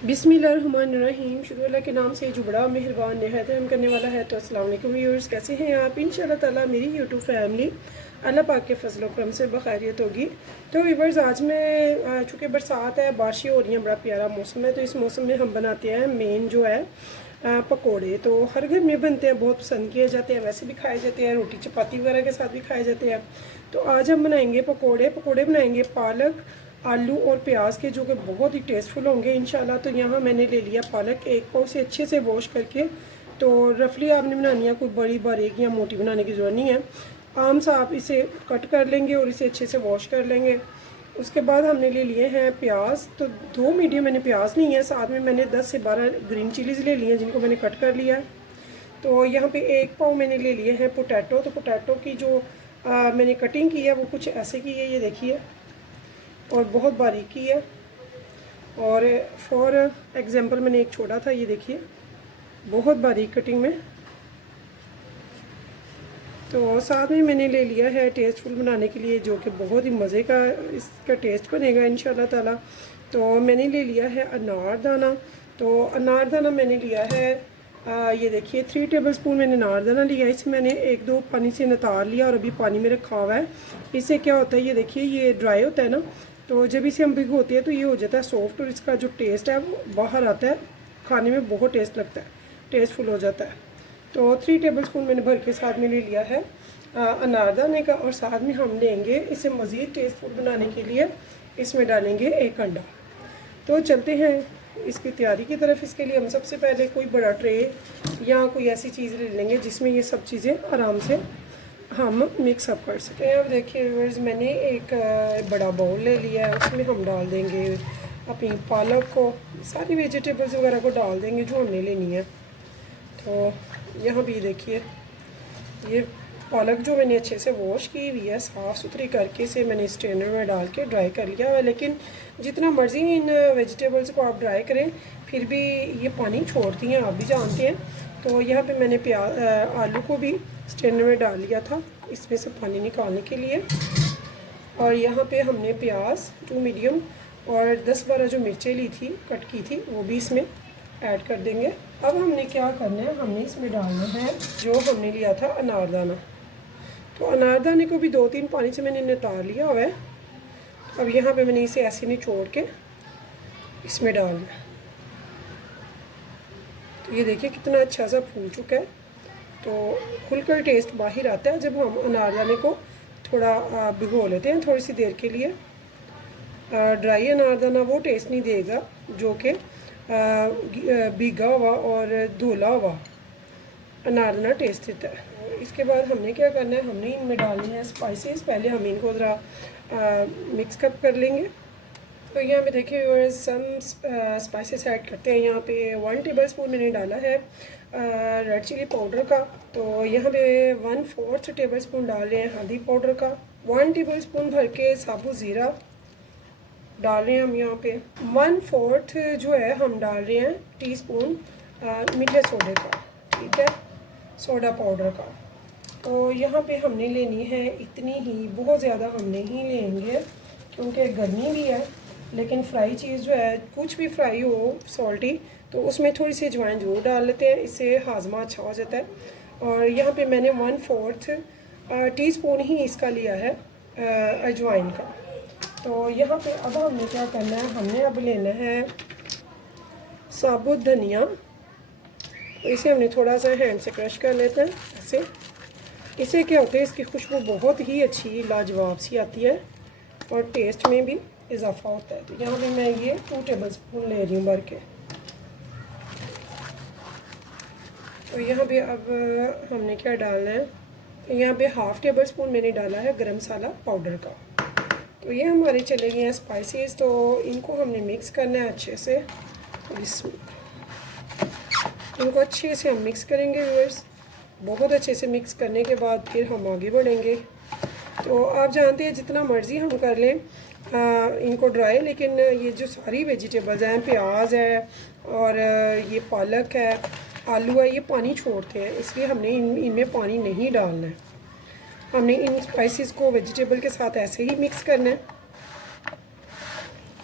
बिस्मिल्लाहिर्रहमानिर्रहीम। शुरू अल्लाह के नाम से जो बड़ा मेहरबान निहायत रहम करने वाला है। तो अस्सलाम वालेकुम व्यूअर्स, कैसे हैं आप? इंशाअल्लाह ताला मेरी यूट्यूब फैमिली अल्लाह पाक के फजल करम से बखैरियत होगी। तो व्यूअर्स, आज मैं चूँकि बरसात है, बारिशें हो रही हैं, बड़ा प्यारा मौसम है, तो इस मौसम में हम बनाते हैं मेन जो है पकोड़े। तो हर घर में बनते हैं, बहुत पसंद किए जाते हैं, वैसे भी खाए जाते हैं, रोटी चपाती वगैरह के साथ भी खाए जाते हैं। तो आज हम बनाएंगे पकोड़े। पकोड़े बनाएंगे पालक, आलू और प्याज के, जो कि बहुत ही टेस्टफुल होंगे इंशाल्लाह। तो यहाँ मैंने ले लिया पालक, एक पाव से अच्छे से वॉश करके। तो रफली आपने बनानी है, कोई बड़ी बारीक या मोटी बनाने की ज़रूरत नहीं है। आम सा आप इसे कट कर लेंगे और इसे अच्छे से वॉश कर लेंगे। उसके बाद हमने ले लिए हैं प्याज। तो 2 मीडियम मैंने प्याज ली है, साथ में मैंने 10 से 12 ग्रीन चिलीज़ ले लिए हैं, जिनको मैंने कट कर लिया है। तो यहाँ पे 1 पाव मैंने ले लिए हैं पोटैटो। तो पोटैटो की जो मैंने कटिंग की है वो कुछ ऐसे की है, ये देखिए, और बहुत बारीक की है। और फॉर एग्जांपल मैंने एक छोड़ा था, ये देखिए, बहुत बारीक कटिंग में। तो साथ में मैंने ले लिया है टेस्टफुल बनाने के लिए, जो कि बहुत ही मज़े का इसका टेस्ट बनेगा इंशाल्लाह ताला। तो मैंने ले लिया है अनारदाना। तो अनारदाना मैंने लिया है ये देखिए 3 टेबलस्पून मैंने अनारदाना लिया। इसे मैंने 1-2 पानी से नितार लिया और अभी पानी में रखा हुआ है। इससे क्या होता है, ये देखिए, ये ड्राई होता है ना, तो जब इसे हम भिगोते हैं तो ये हो जाता है सॉफ्ट, और इसका जो टेस्ट है वो बाहर आता है, खाने में बहुत टेस्ट लगता है, टेस्टफुल हो जाता है। तो 3 टेबलस्पून मैंने भर के साथ में ले लिया है अनारदाने का। और साथ में हम लेंगे, इसे मज़ीद टेस्टफुल बनाने के लिए इसमें डालेंगे 1 अंडा। तो चलते हैं इसकी तैयारी की तरफ। इसके लिए हम सबसे पहले कोई बड़ा ट्रे या कोई ऐसी चीज़ ले लेंगे जिसमें ये सब चीज़ें आराम से हम मिक्सअप कर सकें। अब देखिए व्यूअर्स, मैंने एक बड़ा बाउल ले लिया है, उसमें हम डाल देंगे अपनी पालक को, सारी वेजिटेबल्स वगैरह को डाल देंगे जो हमने लेनी है। तो यहाँ भी देखिए, ये पालक जो मैंने अच्छे से वॉश की हुई है, साफ़ सुथरी करके इसे मैंने स्ट्रेनर में डाल के ड्राई कर लिया है। लेकिन जितना मर्ज़ी इन वेजिटेबल्स को आप ड्राई करें, फिर भी ये पानी छोड़ती हैं, आप भी जानते हैं। तो यहाँ पे मैंने आलू को भी स्ट्रेनर में डाल लिया था, इसमें से पानी निकालने के लिए। और यहाँ पे हमने प्याज 2 मीडियम और 10-12 जो मिर्चें ली थी, कट की थी, वो भी इसमें ऐड कर देंगे। अब हमने क्या करना है, हमने इसमें डालना है जो हमने लिया था अनारदाना। तो अनारदाने को भी 2-3 पानी से मैंने नितार लिया हुआ है। अब यहाँ पे मैंने इसे ऐसे निचोड़ के इसमें डालना है। तो ये देखिए कितना अच्छा सा फूल चुका है। तो खुलकर टेस्ट बाहर आता है जब हम अनारदाने को थोड़ा भिगो लेते हैं थोड़ी सी देर के लिए। ड्राई अनारदाना वो टेस्ट नहीं देगा जो कि भीगा हुआ और धुला हुआ अनारदाना टेस्ट देता है। इसके बाद हमने क्या करना है, हमने इनमें डालने हैं स्पाइसेस। पहले हम इनको ज़रा मिक्स कर लेंगे। तो यहाँ पे देखिए व्यूअर्स, सम स्पाइसेस ऐड करते हैं। यहाँ पे 1 टेबलस्पून मैंने डाला है रेड चिली पाउडर का। तो यहाँ पे 1/4 टेबलस्पून डाल रहे हैं हल्दी पाउडर का। 1 टेबलस्पून भर के साबुत ज़ीरा डाल रहे हैं हम यहाँ पे। 1/4 जो है हम डाल रहे हैं टीस्पून मीठे सोडे का, ठीक है, सोडा पाउडर का। तो यहाँ पे हमने लेनी है इतनी ही, बहुत ज़्यादा हम नहीं लेंगे क्योंकि गर्मी भी है। लेकिन फ्राई चीज़ जो है, कुछ भी फ्राई हो सॉल्टी, तो उसमें थोड़ी सी अजवाइन ज़रूर डाल लेते हैं, इससे हाजमा अच्छा हो जाता है। और यहाँ पे मैंने 1/4 टीस्पून ही इसका लिया है अजवाइन का। तो यहाँ पे अब हमने क्या करना है, हमने अब लेना है साबुत धनिया। तो इसे हमने थोड़ा सा हैंड से क्रश कर लेते हैं ऐसे। इससे क्या होता है, इसकी खुशबू बहुत ही अच्छी लाजवाब सी आती है और टेस्ट में भी इजाफा होता है। तो यहाँ पे मैं ये 2 टेबलस्पून ले रही हूँ भर के। तो यहाँ पे अब हमने क्या डालना है, तो यहाँ पे 1/2 टेबलस्पून मैंने डाला है गरम मसाला पाउडर का। तो ये हमारे चले गए हैं स्पाइसेस। तो इनको हमने मिक्स करना है अच्छे से। इनको अच्छे से हम मिक्स करेंगे व्यूअर्स। बहुत अच्छे से मिक्स करने के बाद फिर हम आगे बढ़ेंगे। तो आप जानते हैं जितना मर्ज़ी हम कर लें इनको ड्राई, लेकिन ये जो सारी वेजिटेबल्स हैं, प्याज है और ये पालक है, आलू है, ये पानी छोड़ते हैं, इसलिए हमने इनमें पानी नहीं डालना है। हमने इन स्पाइसेस को वेजिटेबल के साथ ऐसे ही मिक्स करना है।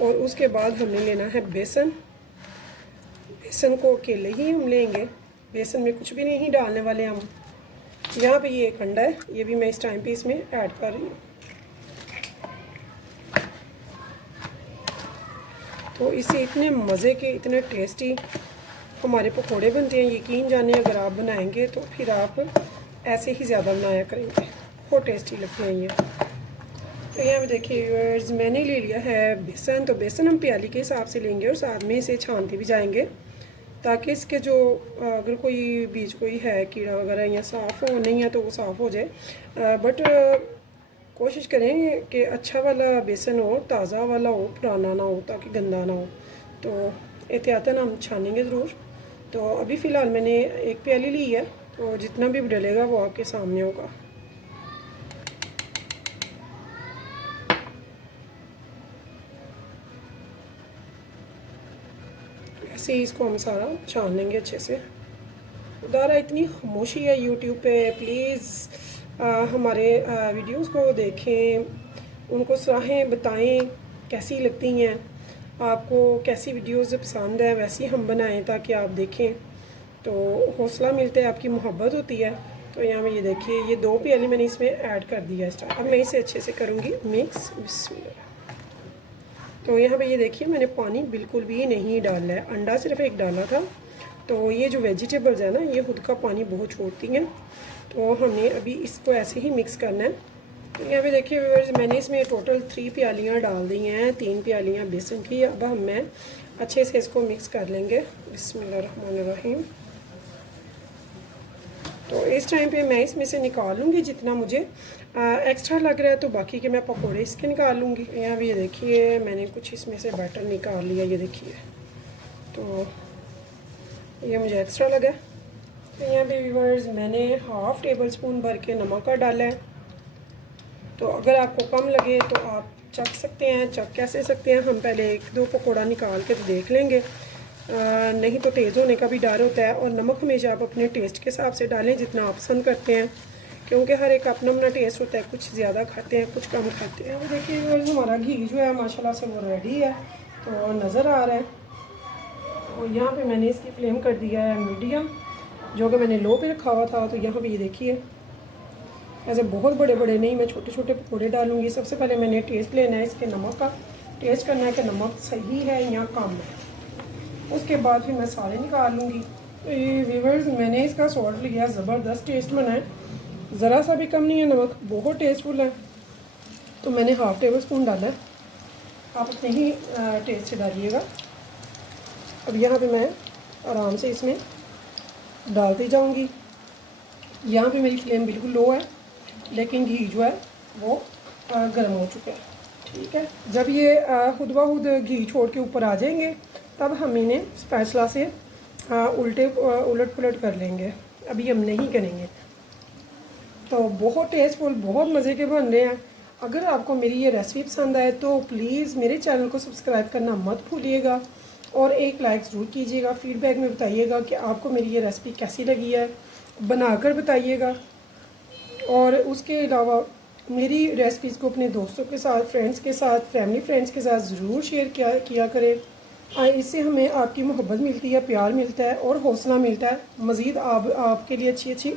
और उसके बाद हमने लेना है बेसन। बेसन को अकेले ही हम लेंगे, बेसन में कुछ भी नहीं डालने वाले हम। यहाँ पे ये एक अंडा है, ये भी मैं इस टाइम पे इसमें ऐड कर रही हूँ। तो इससे इतने मज़े के, इतने टेस्टी हमारे पकोड़े बनते हैं। यकीन जाने अगर आप बनाएंगे तो फिर आप ऐसे ही ज़्यादा बनाया करेंगे, बहुत टेस्टी लगते हैं ये। तो यहाँ पे देखिए व्यूअर्स, मैंने ले लिया है बेसन। तो बेसन हम प्याली के हिसाब से लेंगे और साथ में इसे छानते भी जाएंगे ताकि इसके जो अगर कोई बीच कोई है कीड़ा वगैरह या साफ़ हो, नहीं है तो वो साफ़ हो जाए। बट कोशिश करें कि अच्छा वाला बेसन हो, ताज़ा वाला हो, पुराना ना हो, ताकि गंदा ना हो। तो एहतियातन हम छानेंगे ज़रूर। तो अभी फ़िलहाल मैंने एक प्याली ली है, तो जितना भी डलेगा वो आपके सामने होगा। ऐसे ही इसको हम सारा छान लेंगे अच्छे से। खुदारा इतनी खामोशी है यूट्यूब पे, प्लीज़ हमारे वीडियोस को देखें, उनको सराहें, बताएं कैसी लगती हैं आपको, कैसी वीडियोस पसंद है वैसी हम बनाएं ताकि आप देखें तो हौसला मिलता है, आपकी मोहब्बत होती है। तो यहाँ में ये देखिए, ये 2 प्याली मैंने इसमें ऐड कर दिया इस टाइम। अब मैं इसे अच्छे से करूँगी मिक्स। बिस्मिल्लाह। तो यहाँ पे ये देखिए, मैंने पानी बिल्कुल भी नहीं डाला है, अंडा सिर्फ एक डाला था। तो ये जो वेजिटेबल्स है ना, ये खुद का पानी बहुत छोड़ती हैं। तो हमने अभी इसको ऐसे ही मिक्स करना है। तो यहाँ पे देखिए व्यूअर्स, मैंने इसमें टोटल 3 प्यालियाँ डाल दी हैं, 3 प्यालियाँ बेसन की। अब मैं अच्छे से इसको मिक्स कर लेंगे। बिस्मिल्लाहिर्रहमानिर्रहीम। तो इस टाइम पे मैं इसमें से निकाल लूँगी जितना मुझे एक्स्ट्रा लग रहा है, तो बाकी के मैं पकोड़े इसके निकाल लूँगी। यहाँ भी ये देखिए, मैंने कुछ इसमें से बैटर निकाल लिया, ये देखिए। तो ये मुझे एक्स्ट्रा लगा। तो यहाँ पे व्यूअर्स, मैंने 1/2 टेबल स्पून भर के नमक का डाला है। तो अगर आपको कम लगे तो आप चख सकते हैं। चख कैसे सकते हैं, हम पहले 1-2 पकौड़ा निकाल के तो देख लेंगे, नहीं तो तेज़ होने का भी डर होता है। और नमक हमेशा आप अपने टेस्ट के हिसाब से डालें, जितना आप पसंद करते हैं, क्योंकि हर एक अपना अपना टेस्ट होता है। कुछ ज़्यादा खाते हैं, कुछ कम खाते हैं। तो देखिए हमारा घी जो है माशाल्लाह से वो रेडी है, तो नज़र आ रहा है। और यहाँ पे मैंने इसकी फ्लेम कर दिया है मीडियम, जो कि मैंने लो पे रखा हुआ था। तो यहाँ पे ये देखिए, ऐसे बहुत बड़े बड़े नहीं, मैं छोटे छोटे पकौड़े डालूँगी। सबसे पहले मैंने टेस्ट लेना है इसके, नमक का टेस्ट करना है कि नमक सही है या कम है। उसके बाद फिर मैं सारे निकाल लूँगी। तो ये व्यूअर्स, मैंने इसका सॉल्ट लिया, ज़बरदस्त टेस्ट बना है, ज़रा सा भी कम नहीं है, नमक बहुत टेस्टफुल है। तो मैंने 1/2 टेबल स्पून डाला है, आप अपने ही टेस्ट से डालिएगा। अब यहाँ पे मैं आराम से इसमें डालती जाऊँगी। यहाँ पे मेरी फ्लेम बिल्कुल लो है, लेकिन घी जो है वो गर्म हो चुका है। ठीक है, जब ये खुद ब खुद घी छोड़ के ऊपर आ जाएंगे, तब हम इन्हें स्पैचुला से उलट पुलट कर लेंगे। अभी हम नहीं करेंगे। तो बहुत टेस्टफुल, बहुत मज़े के बन रहे हैं। अगर आपको मेरी ये रेसिपी पसंद आए तो प्लीज़ मेरे चैनल को सब्सक्राइब करना मत भूलिएगा और एक लाइक ज़रूर कीजिएगा। फीडबैक में बताइएगा कि आपको मेरी ये रेसिपी कैसी लगी है, बनाकर बताइएगा। और उसके अलावा मेरी रेसिपीज़ को अपने दोस्तों के साथ, फ्रेंड्स के साथ, फैमिली फ्रेंड्स के साथ ज़रूर शेयर किया करें। इससे हमें आपकी मोहब्बत मिलती है, प्यार मिलता है और हौसला मिलता है मज़ीद आपके लिए अच्छी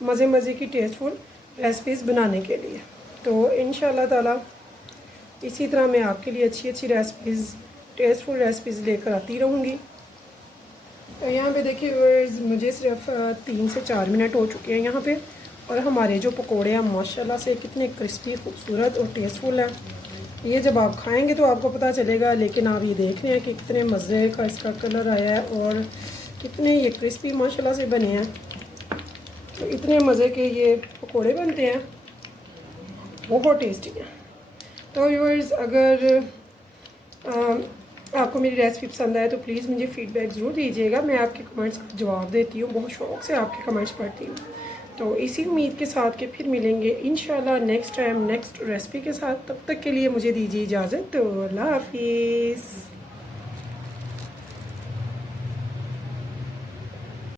मज़े की टेस्टफुल रेसिपीज़ बनाने के लिए। तो इंशाअल्लाह ताला इसी तरह मैं आपके लिए अच्छी रेसिपीज़, टेस्टफुल रेसिपीज़ लेकर आती रहूँगी। तो यहाँ पे देखिए व्यूअर्स, मुझे सिर्फ 3 से 4 मिनट हो चुके हैं यहाँ पे, और हमारे जो पकोड़े हैं माशाल्लाह से कितने क्रिस्पी, खूबसूरत और टेस्टफुल हैं। ये जब आप खाएंगे तो आपको पता चलेगा। लेकिन आप ये देख रहे हैं कि कितने मज़े का इसका कलर आया है और कितने ये क्रिस्पी माशाल्लाह से बने हैं। तो इतने मज़े के ये पकोड़े बनते हैं, बहुत टेस्टी हैं। तो व्यूअर्स, अगर आपको मेरी रेसिपी पसंद आए तो प्लीज़ मुझे फ़ीडबैक ज़रूर दीजिएगा। मैं आपके कमेंट्स का जवाब देती हूँ, बहुत शौक़ से आपके कमेंट्स पढ़ती हूँ। तो इसी उम्मीद के साथ कि फिर मिलेंगे इंशाल्लाह नेक्स्ट टाइम नेक्स्ट रेसिपी के साथ। तब तक के लिए मुझे दीजिए इजाज़त। तो अल्लाह हाफिज़।